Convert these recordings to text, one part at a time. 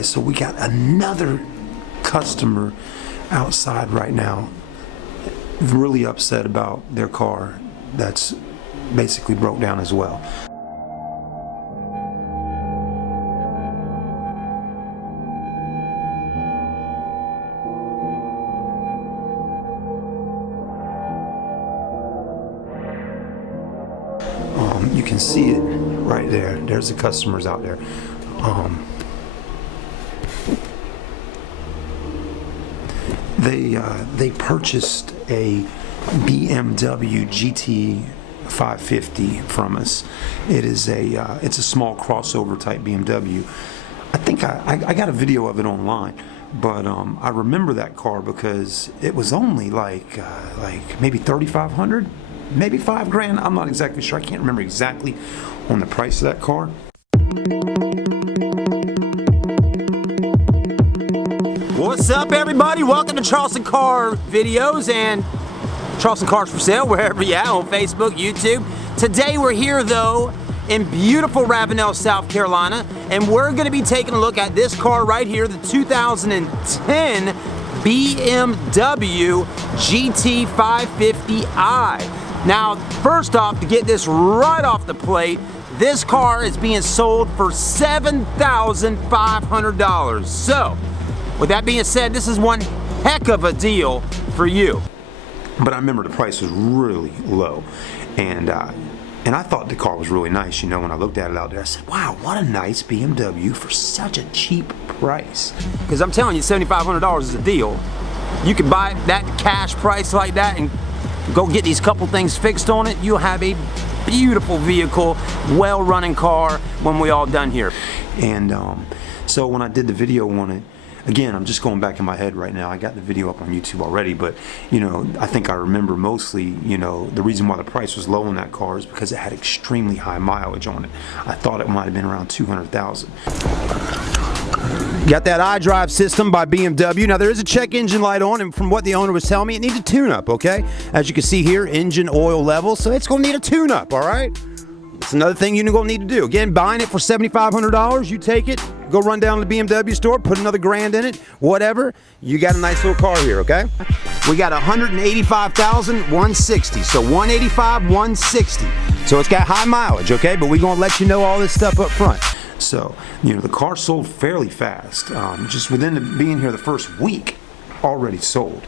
Alright, so we got another customer outside right now, really upset about their car that's basically broke down as well. You can see it right there. There's the customers out there. They purchased a BMW GT 550 from us. It's a small crossover type BMW. I think I got a video of it online, but I remember that car because it was only like maybe 3,500, maybe $5,000. I'm not exactly sure. I can't remember exactly on the price of that car. What's up, everybody? Welcome to Charleston Car videos and Charleston Cars for Sale, wherever you're at, on Facebook, YouTube. Today we're here, though, in beautiful Ravenel, South Carolina, and we're going to be taking a look at this car right here, the 2010 BMW GT 550i. Now, first off, to get this right off the plate, this car is being sold for $7,500. So, with that being said, this is one heck of a deal for you. But I remember the price was really low, and I thought the car was really nice. You know, when I looked at it out there, I said, wow, what a nice BMW for such a cheap price. Because I'm telling you, $7,500 is a deal. You can buy that cash price like that and go get these couple things fixed on it. You'll have a beautiful vehicle, well-running car when we all done here. And so when I did the video on it, again, I'm just going back in my head right now. I got the video up on YouTube already, but you know, I think I remember mostly, you know, the reason why the price was low on that car is because it had extremely high mileage on it. I thought it might have been around 200,000. Got that iDrive system by BMW. Now, there is a check engine light on, and from what the owner was telling me, it needs a tune-up, okay? As you can see here, engine oil level, so it's going to need a tune-up, all right? It's another thing you're going to need to do. Again, buying it for $7,500, you take it, go run down to the BMW store, put another grand in it, whatever. You got a nice little car here, okay? We got 185,160, so 185, 160. So it's got high mileage, okay? But we're going to let you know all this stuff up front. So, you know, the car sold fairly fast. Just within being here the first week, already sold.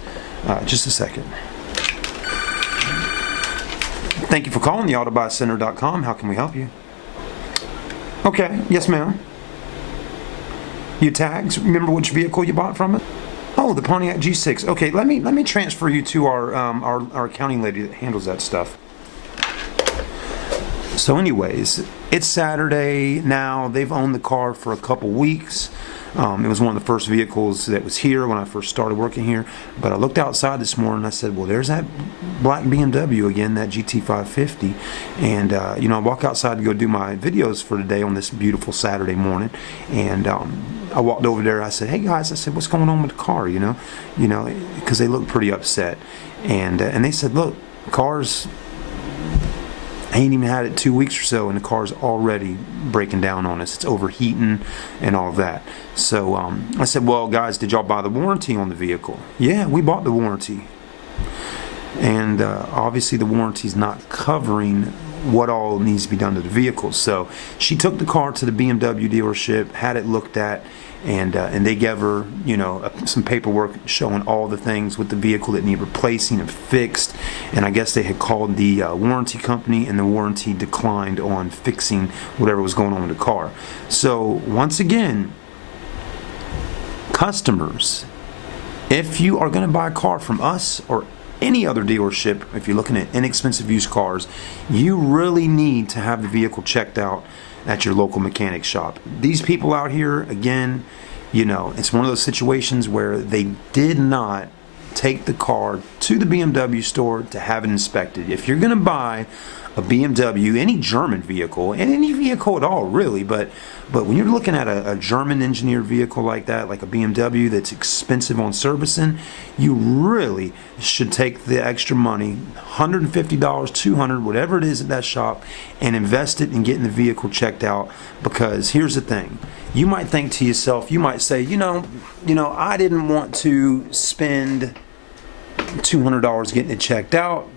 Just a second. Thank you for calling the autobuycenter.com. How can we help you? Okay, yes ma'am. Your tags, remember which vehicle you bought from it? Oh, the Pontiac G6. Okay, let me transfer you to our accounting lady that handles that stuff. So anyways, it's Saturday now. They've owned the car for a couple weeks. It was one of the first vehicles that was here when I first started working here. But I looked outside this morning and I said, well, there's that black BMW again, that GT 550. And, you know, I walk outside to go do my videos for today on this beautiful Saturday morning. And I walked over there. I said, hey, guys, I said, what's going on with the car, you know, because they look pretty upset. And they said, look, cars... I ain't even had it 2 weeks or so, and the car's already breaking down on us. It's overheating and all of that. So I said, well, guys, did y'all buy the warranty on the vehicle? Yeah, we bought the warranty. And obviously the warranty's not covering what all needs to be done to the vehicle. So she took the car to the BMW dealership, had it looked at, and they gave her, you know, some paperwork showing all the things with the vehicle that need replacing and fixed. And I guess they had called the warranty company, and the warranty declined on fixing whatever was going on with the car. So once again, customers, if you are going to buy a car from us or any other dealership, if you're looking at inexpensive used cars, you really need to have the vehicle checked out at your local mechanic shop. These people out here, again, you know, it's one of those situations where they did not take the car to the BMW store to have it inspected. If you're going to buy a BMW, any German vehicle, and any vehicle at all, really, but when you're looking at a German engineered vehicle like that, like a BMW that's expensive on servicing, you really should take the extra money, $150, $200, whatever it is at that shop, and invest it in getting the vehicle checked out. Because here's the thing, you might think to yourself, you might say, you know, I didn't want to spend $200 getting it checked out,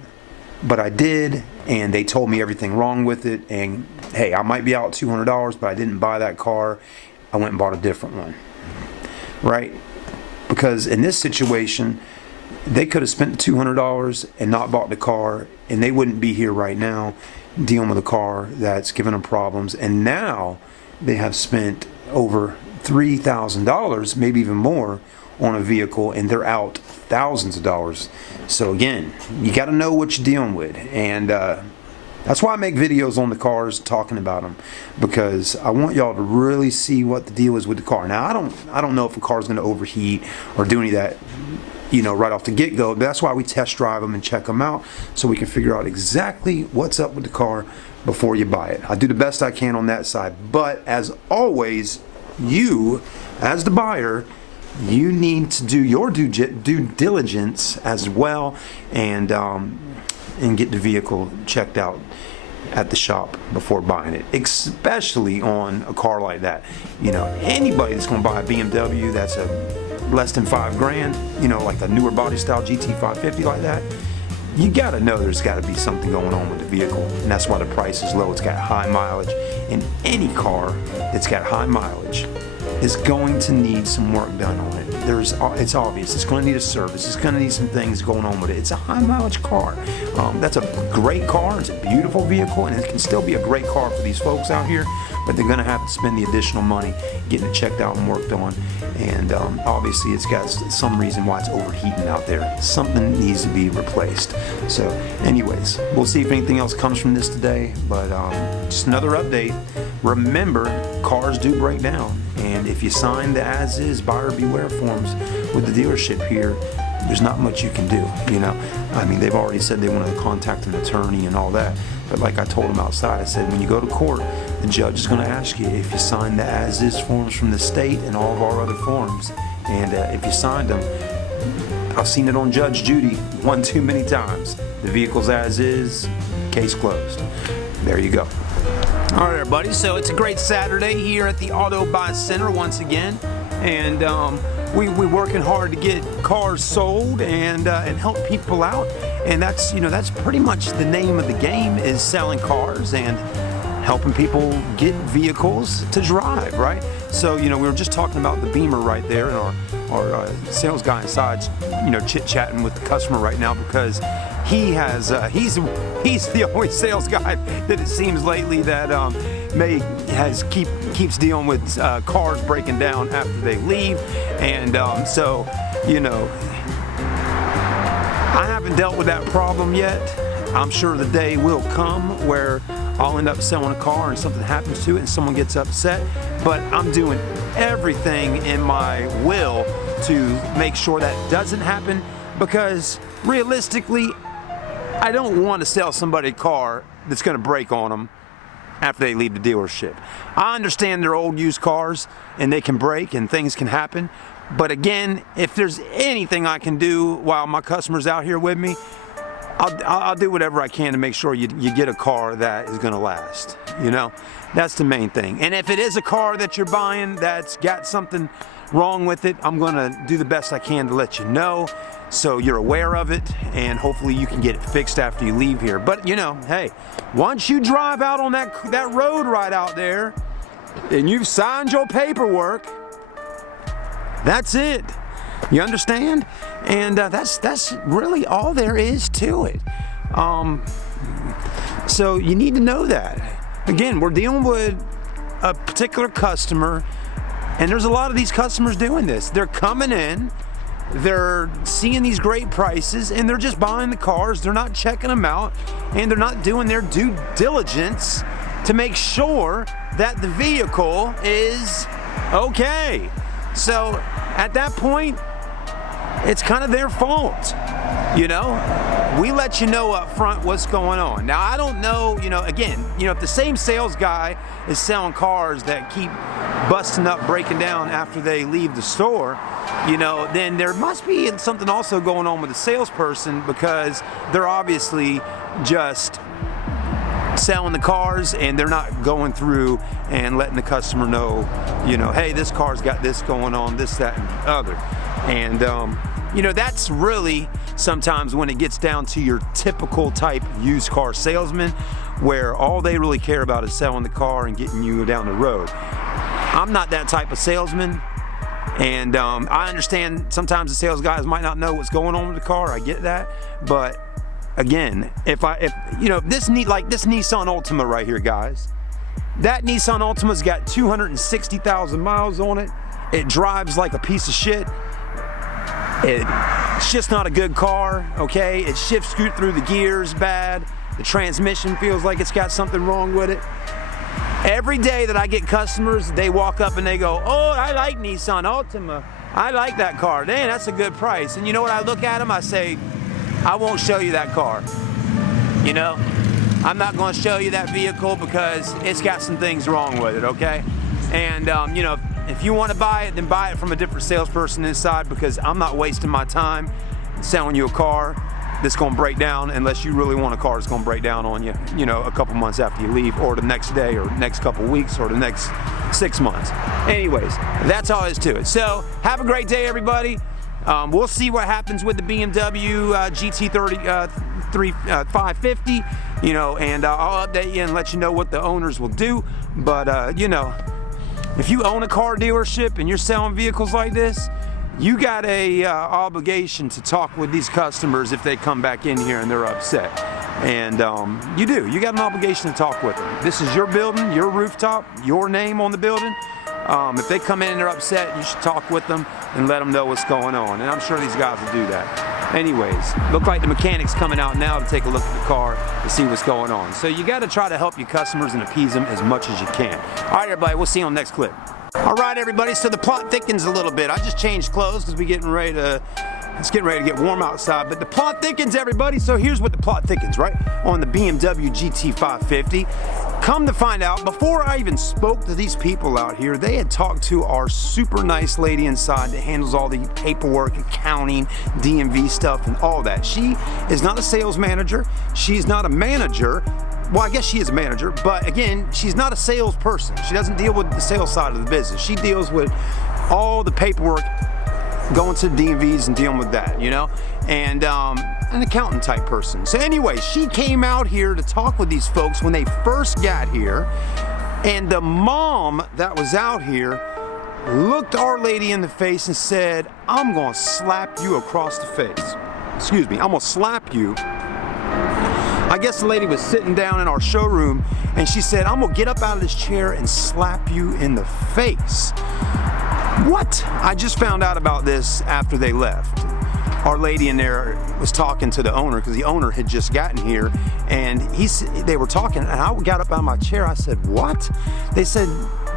but I did, and they told me everything wrong with it, and hey, I might be out $200, but I didn't buy that car. I went and bought a different one, right? Because in this situation, they could have spent the $200 and not bought the car, and they wouldn't be here right now dealing with a car that's giving them problems. And now they have spent over $3,000, maybe even more, on a vehicle, and they're out thousands of dollars. So again, you got to know what you're dealing with, and that's why I make videos on the cars talking about them, because I want y'all to really see what the deal is with the car. Now I don't know if a car is going to overheat or do any of that, right off the get-go. But that's why we test drive them and check them out, so we can figure out exactly what's up with the car before you buy it. I do the best I can on that side, but as always, you as the buyer, you need to do your due diligence as well, and get the vehicle checked out at the shop before buying it, especially on a car like that. Anybody that's going to buy a BMW that's less than $5,000, like a newer body style GT 550 like that, you got to know there's got to be something going on with the vehicle, and that's why the price is low. It's got high mileage, and any car that's got high mileage is going to need some work done on it. It's obvious. It's going to need a service. It's going to need some things going on with it. It's a high mileage car. That's a great car. It's a beautiful vehicle, and it can still be a great car for these folks out here, but they're going to have to spend the additional money getting it checked out and worked on. And obviously it's got some reason why it's overheating out there. Something needs to be replaced. So anyways, we'll see if anything else comes from this today, but just another update. Remember, cars do break down, and if you sign the as-is buyer beware forms with the dealership here, there's not much you can do. They've already said they want to contact an attorney and all that, but like I told them outside, I said, when you go to court, the judge is going to ask you if you signed the as-is forms from the state and all of our other forms, and if you signed them, I've seen it on Judge Judy one too many times. The vehicle's as-is, case closed. There you go. All right, everybody, so it's a great Saturday here at the Auto Buy Center once again, and we're working hard to get cars sold and help people out, and that's pretty much the name of the game, is selling cars and helping people get vehicles to drive, right? So we were just talking about the Beamer right there, and our sales guy inside's chit-chatting with the customer right now, because he has he's the only sales guy that it seems lately that keeps dealing with cars breaking down after they leave, and so I haven't dealt with that problem yet. I'm sure the day will come where I'll end up selling a car and something happens to it and someone gets upset, but I'm doing everything in my will to make sure that doesn't happen, because realistically, I don't want to sell somebody a car that's going to break on them after they leave the dealership. I understand they're old used cars and they can break and things can happen, but again, if there's anything I can do while my customer's out here with me, I'll do whatever I can to make sure you get a car that is going to last. That's the main thing. And if it is a car that you're buying that's got something wrong with it, I'm going to do the best I can to let you know, so you're aware of it, and hopefully you can get it fixed after you leave here. But hey, once you drive out on that road right out there and you've signed your paperwork, that's it. You understand? And that's really all there is to it. So you need to know that. Again, we're dealing with a particular customer, and there's a lot of these customers doing this. They're coming in, they're seeing these great prices, and they're just buying the cars. They're not checking them out, and they're not doing their due diligence to make sure that the vehicle is okay. So at that point, it's kind of their fault. we let you know up front what's going on. Now, I don't know, again, if the same sales guy is selling cars that keep busting up, breaking down after they leave the store, then there must be something also going on with the salesperson, because they're obviously just selling the cars and they're not going through and letting the customer know, hey, this car's got this going on, this, that, and the other. And, that's really sometimes when it gets down to your typical type used car salesman, where all they really care about is selling the car and getting you down the road. I'm not that type of salesman. And I understand sometimes the sales guys might not know what's going on with the car. I get that. But again, if this Nissan Altima right here, guys, that Nissan Altima's got 260,000 miles on it. It drives like a piece of shit. It's just not a good car, okay? It shifts through the gears bad. The transmission feels like it's got something wrong with it. Every day that I get customers, they walk up and they go, oh, I like Nissan Altima. I like that car. Dang, that's a good price. And you know what? I look at them, I say, I won't show you that car. I'm not going to show you that vehicle because it's got some things wrong with it, okay? And, if you want to buy it, then buy it from a different salesperson inside, because I'm not wasting my time selling you a car that's going to break down unless you really want a car that's going to break down on you, a couple months after you leave, or the next day, or next couple weeks, or the next 6 months. Anyways, that's all there is to it. So have a great day, everybody. We'll see what happens with the BMW GT 550, and I'll update you and let you know what the owners will do. But, if you own a car dealership and you're selling vehicles like this, you got a obligation to talk with these customers if they come back in here and they're upset. And you do. You got an obligation to talk with them. This is your building, your rooftop, your name on the building. If they come in and they're upset, you should talk with them and let them know what's going on. And I'm sure these guys will do that. Anyways, look like the mechanic's coming out now to take a look at the car to see what's going on. So you got to try to help your customers and appease them as much as you can. All right, everybody, we'll see you on the next clip. All right, everybody, so the plot thickens a little bit. I just changed clothes because it's getting ready to get warm outside. But the plot thickens, everybody. So here's what the plot thickens, right? On the BMW GT 550. Come to find out, before I even spoke to these people out here, they had talked to our super nice lady inside that handles all the paperwork, accounting, DMV stuff, and all that. She is not a sales manager. She's not a manager. Well, I guess she is a manager, but again, she's not a salesperson. She doesn't deal with the sales side of the business. She deals with all the paperwork, going to the DMVs and dealing with that, and an accountant type person. So anyway, she came out here to talk with these folks when they first got here, and the mom that was out here looked our lady in the face and said, I'm gonna slap you across the face. Excuse me, I'm gonna slap you. I guess the lady was sitting down in our showroom and she said, I'm gonna get up out of this chair and slap you in the face. What? I just found out about this after they left. Our lady in there was talking to the owner because the owner had just gotten here, and they were talking, and I got up out of my chair. I said, what? They said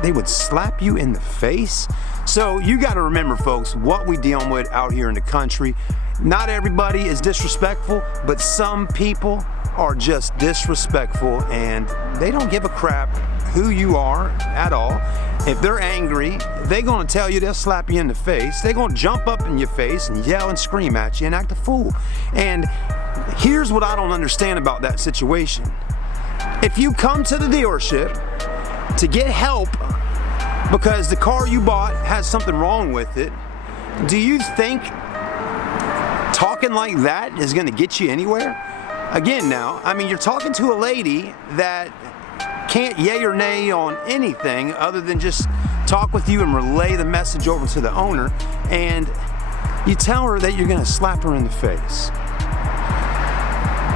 they would slap you in the face? So you got to remember, folks, what we dealing with out here in the country. Not everybody is disrespectful, but some people are just disrespectful, and they don't give a crap who you are at all. If they're angry, they're gonna tell you, they'll slap you in the face. They're gonna jump up in your face and yell and scream at you and act a fool. And here's what I don't understand about that situation. If you come to the dealership to get help because the car you bought has something wrong with it, do you think talking like that is gonna get you anywhere? Again now, I mean, you're talking to a lady that can't yay or nay on anything other than just talk with you and relay the message over to the owner, and you tell her that you're gonna slap her in the face.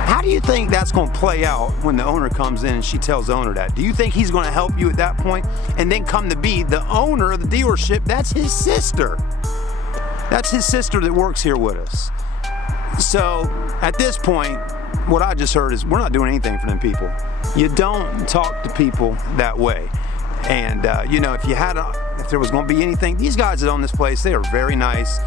How do you think that's gonna play out when the owner comes in and she tells the owner that? Do you think he's gonna help you at that point? And then come to be the owner of the dealership, that's his sister. That's his sister that works here with us. So at this point, what I just heard is we're not doing anything for them people. You don't talk to people that way. And if there was going to be anything, these guys that own this place, they are very nice.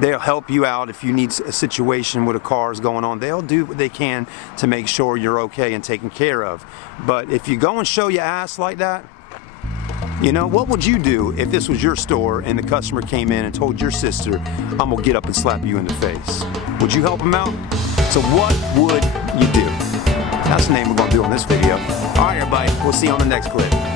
they'll help you out if you need a situation with a car is going on. They'll do what they can to make sure you're okay and taken care of. But if you go and show your ass like that, you know, what would you do if this was your store and the customer came in and told your sister, I'm gonna get up and slap you in the face? Would you help them out? So what would you do? That's the name we're gonna do on this video. All right, everybody, we'll see you on the next clip.